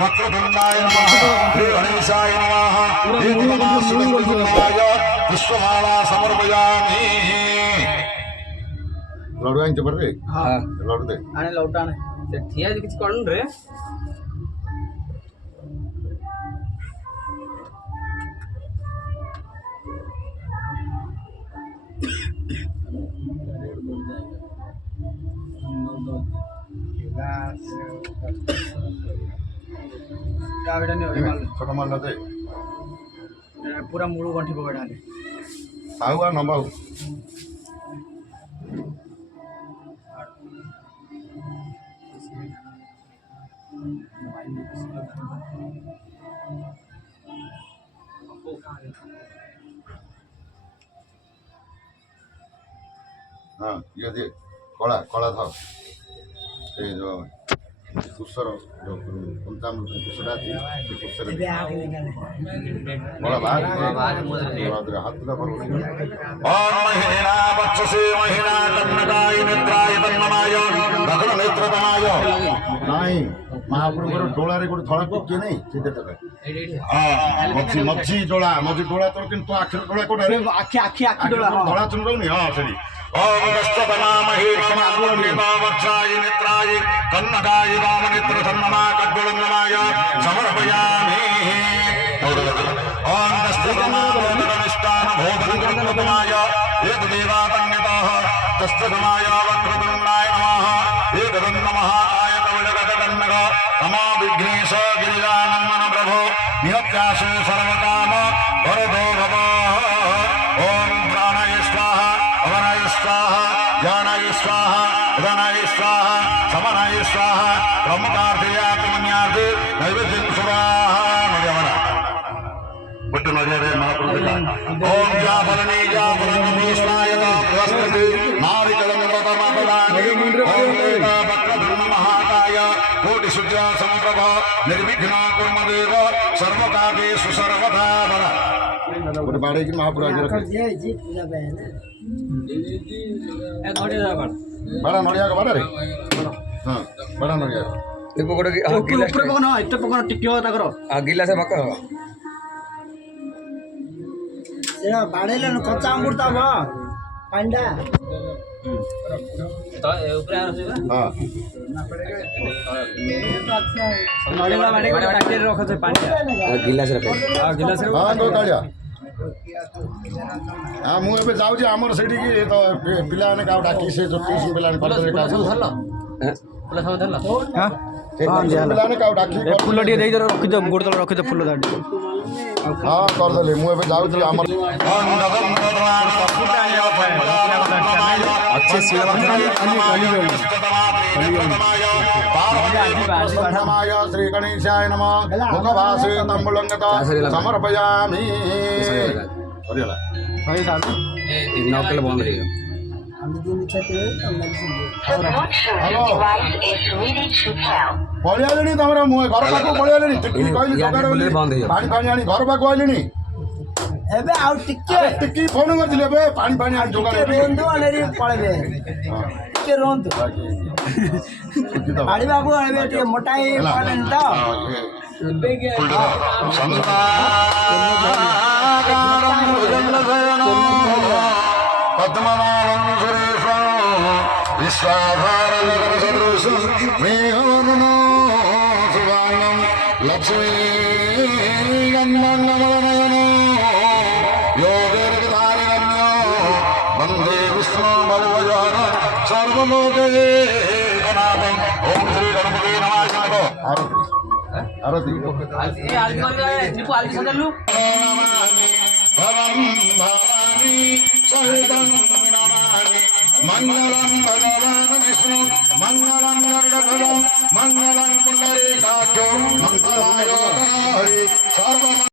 वक्रतुंडाय नमः श्री गणेशाय नमः पुष्पमाला समर्पयामि। लड्डू आइन पर रे हां लड्डू दे आने लौटाने से ठिया जे किछ करन रे छोटा माल दे पूरा मुड़ू गंठी पकड़ा ले आउ आ नंबर हाँ ये दे कला कला था ये जो कुसर जो पंचामृत कुसरा थी ये कुसर बड़ा बात हाथ का पर ओम महिना वक्षसे महिना कन्नकाय नेत्राय तन्मनाय दक्षिण नेत्रतनाय नहीं महाप्रभुर डोला रे गोटे थळा टिके नहीं सीधे तक हां मच्छी डोला तो किंतु आखिर डोला कोठा रे आखि डोला धळा चुनरौनी हां सरी ओम दस्तनामहि वक्षाय नेत्राय कन्नकाय वामनेत्रतन्मना कद्गुणनाय समर्पयामि। ओम दस्तनामनिष्ठान भोगनकृतनाय एकददेवातन्यतः दस्तनाय वक्रतुण्डाय नमः एकदन्नमहाकाय कवलगतकन्नक रमा विघ्नेश गिरिजानन्दन प्रभो निहत्याशे सर्वकाम वरदो भव। ओम प्राणाय स्वाहा अवनाय स्वाहा ज्ञानाय स्वाहा उदनाय स्वाहा समनाय स्वाहा ब्रह्मकार्यात्मन्यादे नैवेद्यं स्वाहा नमः बट नजर रे महाप्रभु ओम जाबलनी जाबलनीष्णाय नमस्ते नारिकलं ततमपदानि ओम वक्रतुण्ड महाकाय कोटि सूर्य समप्रभ निर्विघ्न कुर्मदेव सर्वकार्येषु सर्वदा वर गोटे बाड़े की महापुरा जी रखे जी पूजा बे है ना ए घोड़े जा बड़ा नड़िया का बड़ा रे हां बड़ा नड़िया देखो गोटे गिलास ऊपर पकनो इते पकनो टिकियो ता करो गिलास से पका ए बाड़े ले कच्चा अंगूर ता बा पांडा तो ऊपर आ हां ना पड़ेगा नड़िया बाड़े को टाटे रखो से पांडा गिलास रखे हां गिलास रे हां दो कालिया हाँ मुझे जाऊँ आमर से तो पिला का डाकी से जो ट्यूशन पिला फुल टे दे रखी दो गोड़ तले रखी दो फुल हाँ करदे मुझे जाऊँ आमर अच्छे श्री गणेशाय नमः मुखभासे तंबुलंगता समर्पयामि। नौकल बंद रहेगा पलियाले तमरा मुहे घर पाखु पलियाले टिकी कहली जगाड़ पानी पानी आनी घर पाखु आइलेनी एबे आउ टिकी फोन करथिले एबे पानी पानी आनी जगाड़ रोंदो आनेरी पळेबे टिके रोंदो पानी बाबू एबे टिके मोटाई पालन त संता पद्मनाभं सुरेशं विश्वाधारं सदृशं मेघवर्णं सुवर्णं लक्ष्मीगन्धर्वनयनं योगैर्विधारिणं वन्दे विष्णुमल्लजानं सर्वलोकैकनाथं ॐ श्री गणपते नमः। आरती मंगलम भगवान विष्णु मंगलम गरुड़ध्वज मंगलम पुंडरीकाक्षो मंगलाय सर्व